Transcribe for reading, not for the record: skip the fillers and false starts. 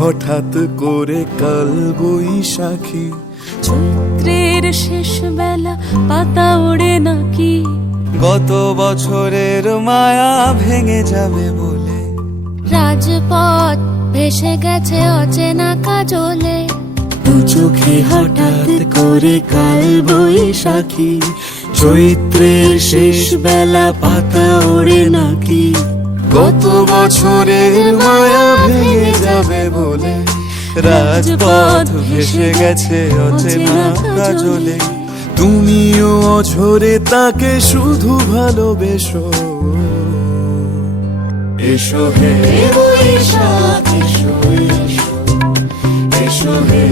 হঠাৎ করে কাল বৈশাখী। চৈত্রের শেষ বেলা পাতা ওড়ে নাকি, গত বছরের মায়া ভেঙে যাবে বলে। রাজপথ ভেসে গেছে অচেনা কাজলে। দু চোখে হঠাৎ করে কাল বৈশাখী। চৈত্রের শেষ বেলা পাতা ওড়ে নাকি, গত বছরের মায়া ভেঙে যাবে বলে। রাজপথ ভেসে গেছে অচেনা কাজলে। তুমিও অঝরে তাকে শুধু ভালোবেসো। এসো হে বৈশাখ এসো, এসো, এসো হে